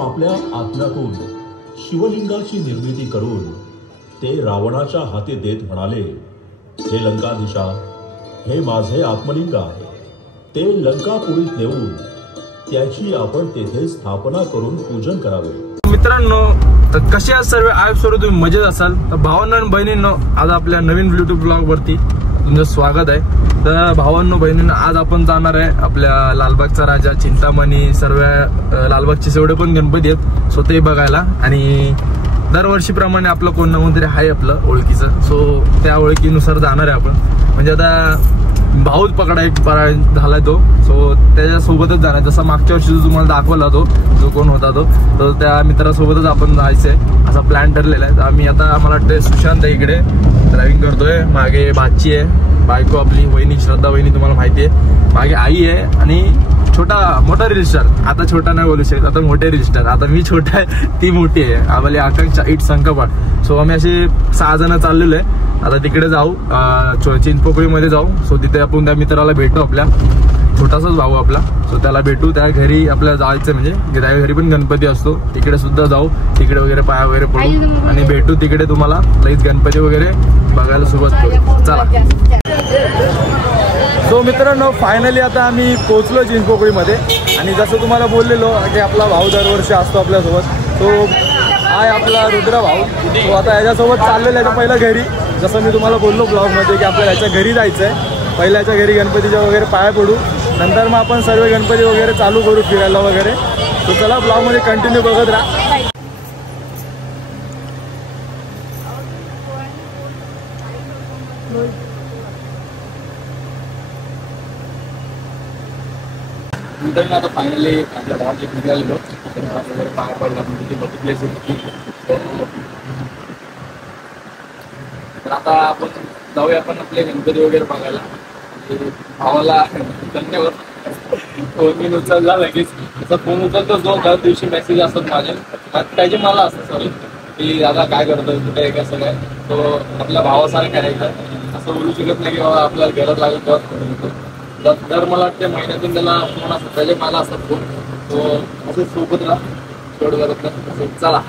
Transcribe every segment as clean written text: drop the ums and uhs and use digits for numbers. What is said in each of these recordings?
आपल्या आत्म्यातून शिवलिंगाची निर्मिती करून ते रावणाच्या हाती देत म्हणाले, हे लंकाधीशा, हे माझे आत्मलिंग आहे, ते लंकापुरीत नेऊन त्याची आपण तेथे स्थापना करून पूजन करावे। मित्रांनो, तर कसे आहात सर्व? आय सर तुम्ही मजेत असाल तर भावांनो आणि बहिणींनो, आज आपल्या नवीन यूट्यूब ब्लॉग वरती तुमचं स्वागत आहे। तर भावांनो बहिणींनो, आज आपण जाणार आहे आपल्या लालबागचा राजा, चिंतामणी, सर्व लालबागचे जेवढे पण गणपती आहेत सो ते बघायला। आणि दरवर्षीप्रमाणे आपलं कोण ना कोणतरी आहे आपलं ओळखीचं, सो त्या ओळखीनुसार जाणार आहे आपण। म्हणजे आता भाऊच पकडा एक झालाय तो, सो त्याच्यासोबतच जाणार। जसा मागच्या वर्षी जो तुम्हाला दाखवला तो जो कोण होता तो, तर त्या मित्रासोबतच आपण जायचंय असा प्लॅन ठरलेला आहे। तर आम्ही आता, मला वाटतं सुशांत आहे इकडे ड्रायव्हिंग करतोय, मागे भाची आहे, बायको आपली वहिनी श्रद्धा वहिनी तुम्हाला माहिती आहे, मागे आई आहे आणि मोठा रील स्टार। आता छोटा नाही बोलू शकत, आता मोठे रील स्टार। आता मी छोटा आहे, ती मोठी आहे, आम्हाला आकांक्षा इट संकपाट। सो आम्ही असे 6 जण चाललेलो आहे। आता तिकडे जाऊ, चिंचपोकळीमध्ये जाऊ। सो तिथे आपण त्या मित्राला भेटू, आपल्या छोटासाच भाऊ आपला, सो त्याला भेटू। त्या घरी आपल्याला जायचं, म्हणजे त्या घरी पण गणपती असतो, तिकडे सुद्धा जाऊ, तिकडे वगैरे पाया वगैरे पडू आणि भेटू तिकडे। तुम्हाला लगेच गणपती वगैरे बघायला सुरुवात करू, चला। सो मित्रांनो, फायनली आता आम्ही पोहोचलो चिंचपोकळीमध्ये। आणि जसं तुम्हाला बोललेलो की आपला भाऊ दरवर्षी असतो आपल्यासोबत, तो आहे आपला रुद्र भाऊ। तो आता याच्यासोबत चाललेला आहे पहिलं घरी, जसं मी तुम्हाला बोललो ब्लॉगमध्ये की आपल्याला याच्या घरी जायचं आहे। पहिल्या याच्या घरी गणपतीच्या वगैरे पाया पडू, नंतर मग आपण सर्व गणपती वगैरे चालू करू फिरायला वगैरे। तो चला ब्लॉगमध्ये कंटिन्यू बघत राहा। मित्रांनो, आता फायनली आपल्या भावाचे निघालेलो, पाया पडला म्हणजे बघितले। तर आता आपण जाऊया आपण आपले गणपती वगैरे बघायला। भावाला धन्यवाद, फोन उचलला लगेच, त्याचा फोन उचलतो जो दर दिवशी मेसेज असतात माझे, त्याचे मला असतं सॉरी की दादा काय करतोय, कुठे आहे, कसं काय। तो आपल्या भावासारखं आहे का, असं बोलू शकत नाही की बाबा आपल्याला गरज लागेल तेव्हा फोन येतो। दर मला वाटतं महिन्यातून त्याला फोन असतात, त्याचे मला असतात फोन। तो असं सोबत राहा, शेवट करत नाही, चला।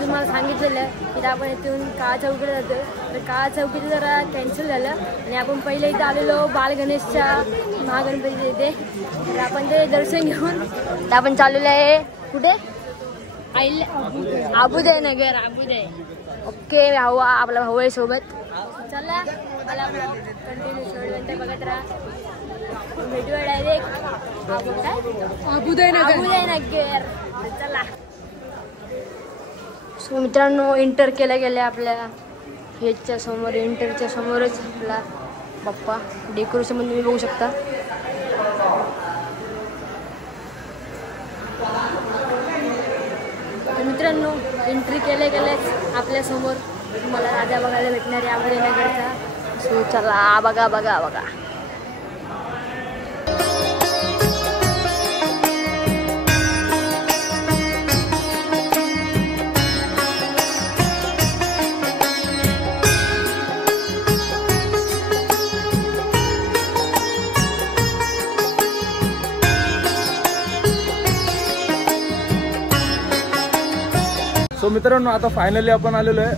तुम्हाला सांगितलेलं की आपण इथून काळा चौकीला जातो, तर काळा चौकीचं जरा कॅन्सल झालं आणि आपण पहिले इथं आलेलो बाल गणेशच्या महागणपती इथे, तर आपण ते दर्शन घेऊन आपण चाललेलो आहे कुठे, आबुदय नगर, आबुदय। ओके, भाऊ आपला भाऊ आहे सोबत, चला मला कंटिन्यू शेवटपर्यंत बघत राहा। भेटूया डायरेक्ट आबुदय नगर, चला। सो मित्रांनो, एंटर केल्या गेल्या आपल्या हेच्या समोर, एंटरच्या समोरच आपला बाप्पा, डेकोरेशन पण तुम्ही बघू शकता। तर मित्रांनो, एंट्री केल्या गेल्याच आपल्या समोर तुम्हाला राजा बघायला भेटणार आहे आबुदय नगरचा। सो चला, बघा बघा बघा। सो मित्रांनो, आता फायनली आपण आलेलो आहे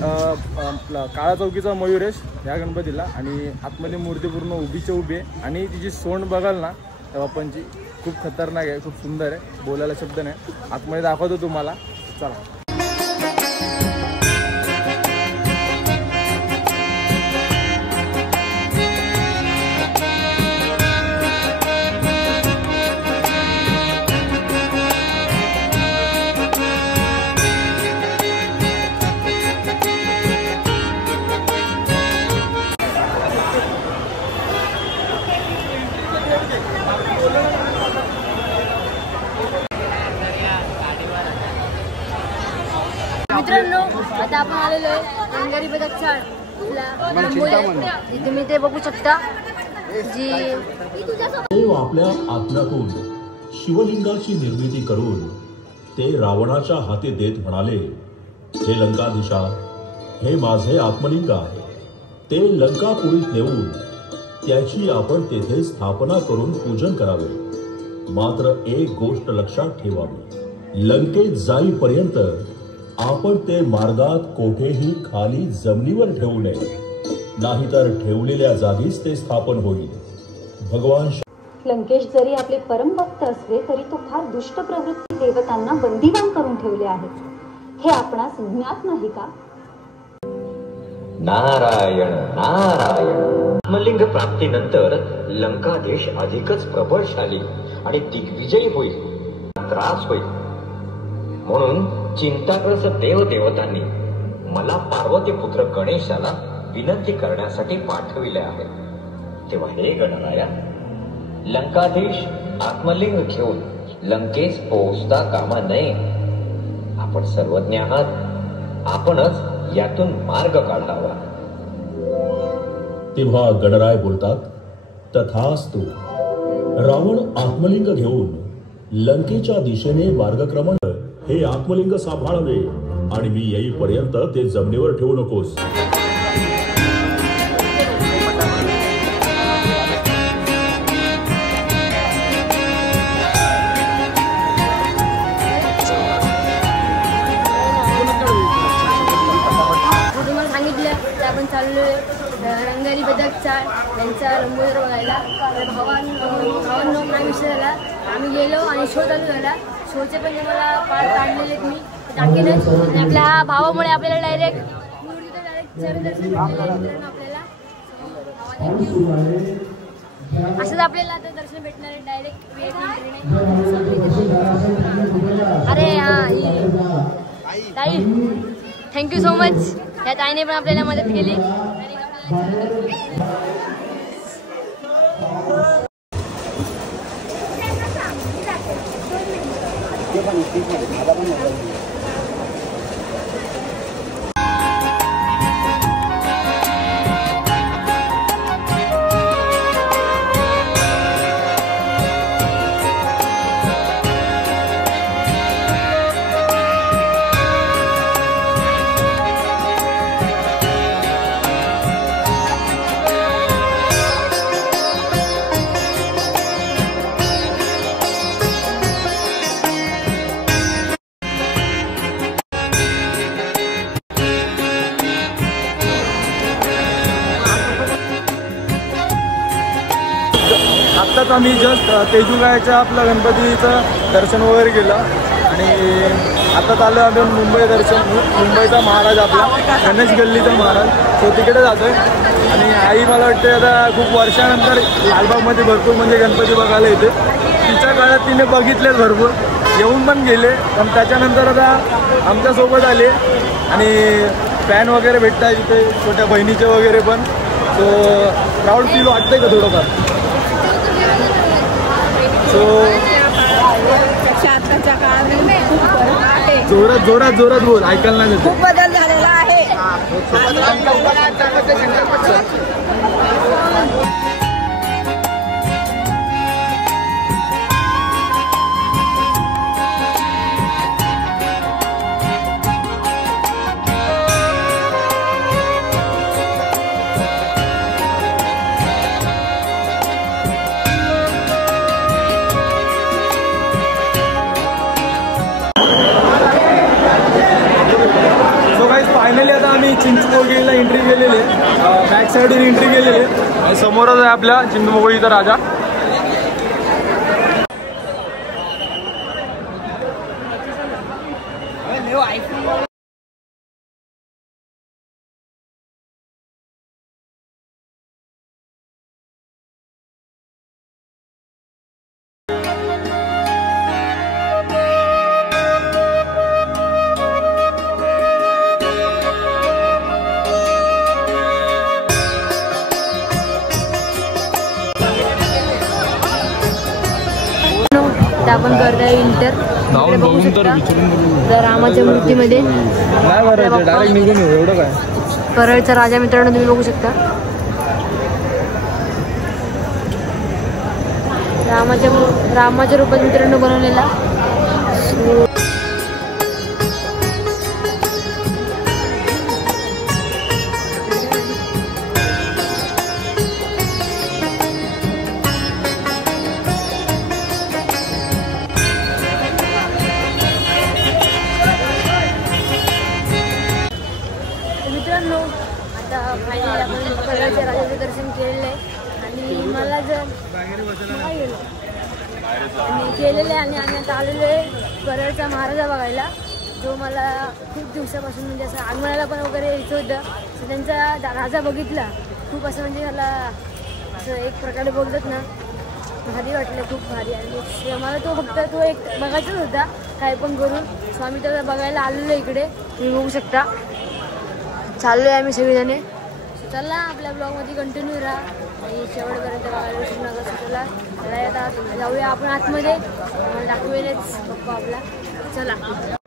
आपला काळा चौकीचा मयुरेश या गणपतीला। आणि आतमध्ये मूर्ती पूर्ण उभीच्या उभी आहे आणि तिची सोंड बघाल ना त्या बाप्पांची, खूप खतरनाक आहे, खूप सुंदर आहे, बोलायला शब्द नाही। आतमध्ये दाखवतो तुम्हाला, चला। मित्रांनो, आता आपण आलेलो आहे रंगारी बदकच्या तुम्ही ते बघू शकता जी देव आपल्या आत्म्यातून शिवलिंगाची निर्मिती करून ते रावणाच्या हाती देत म्हणाले, हे लंकाधीशा, हे माझे आत्मलिंग आहे. ते लंकापुरीत नेऊन त्याची आपण तेथे स्थापना करून पूजन करावे. मात्र एक गोष्ट लक्षात ठेवावी, लंकेत जाईपर्यंत आपण ते मार्गात कोठेही खाली जमिनीवर ठेवू नये, नाहीतर ठेवलेल्या जागीच ते स्थापन होईल. भगवान लंकेश जरी आपले परमभक्त असले तरी तो फार दुष्ट प्रवृत्ती देवतांना बंदिवान करून ठेवले आहेत. हे आपणास ज्ञात नाही का? नारायण नारायण. आत्मलिंग प्राप्तीनंतर लंकादेश अधिकच प्रबळशाली आणि दिग्विजयी होईल, त्रास होईल. म्हणून चिंताग्रस्त देवदेवतांनी मला पार्वती पुत्र गणेशाला विनंती करण्यासाठी पाठविले आहे. तेव्हा हे गणराया, लंकाधीश आत्मलिंग घेऊन लंकेस पोहोचता कामा नये. आपण सर्वज्ञ आहात, आपणच यातून मार्ग काढावा. तेव्हा गणराय बोलतात, तथास्तु. रावण आत्मलिंग घेऊन लंकेच्या दिशेने मार्गक्रमण. हे आत्मलिंग सांभाळावे आणि मी येईपर्यंत ते जमिनीवर ठेवू नकोस. आपण चाललो रंगारी बदक चाळ त्यांचा लंबोदर बघायला. भावांनो काय विषय झाला, आम्ही गेलो आणि शो चालू झाला. शोचे पण मला पार्ट काढलेले मी टाकेलच. आणि आपल्या भावामुळे आपल्याला डायरेक्ट आपल्याला असंच आपल्याला आता दर्शन भेटणार आहे डायरेक्ट अरे हा ताई, थँक्यू सो मच. या ताईने पण आपल्याला मदत केली. आत्ताच आम्ही जस्ट तेजुगायच्या आपलं गणपतीचं दर्शन वगैरे केलं आणि आता चालू आहे आपण मुंबईचा महाराज आपला गणेश गल्लीचा महाराज, तो तिकडे जातो आहे. आणि आई मला वाटते आता खूप वर्षानंतर लालबागमध्ये भरपूर म्हणजे गणपती बघायला येते. तिच्या काळात तिने बघितलेच भरपूर, येऊन पण गेले. पण त्याच्यानंतर आता आमच्यासोबत आले आणि फॅन वगैरे भेटत आहे तिथे, छोट्या बहिणीचे वगैरे पण. सो प्राऊड फील वाटतंय का थोडंफार? आताच्या काळामध्ये खूप फरक आहे. जोरात बोल, ऐकायला नाही येत. खूप बदल झालेला आहे. फायनली आता आम्ही चिंचमोगीला एंट्री केलेली आहे, बॅक साईडून एंट्री केलेली आहे आणि समोरच आहे आपल्या चिंचमोगीचा राजा. आपण करताय इंटर बघू शकता. तर रामाच्या मूर्तीमध्ये डायरेक्ट निघून एवढं काय परळचा राजा मित्रांनो तुम्ही बघू शकता. रामाच्या रूपात मित्रांनो बनवलेला. नाही गेलो आणि गेलेले आणि आम्ही आता आलेलो आहे परळचा महाराजा बघायला, जो मला खूप दिवसापासून म्हणजे असं आगमनाला पण वगैरे यायचं होतं. तर त्यांचा राजा बघितला, खूप असं म्हणजे मला असं एक प्रकारे बोलतात ना, भारी वाटलं, खूप भारी. आणि मला तो फक्त तो एक बघायचाच होता काय पण करून. स्वामी त्याला बघायला आलेलो इकडे, तुम्ही बघू शकता. चाललो आहे आम्ही सगळेजणे. चला आपल्या ब्लॉगमध्ये कंटिन्यू राहा आणि शेवटपर्यंत बघायला विसरू नका. सुटला आता जाऊया आपण आतमध्ये, दाखवेलच पप्पा आपला. चला.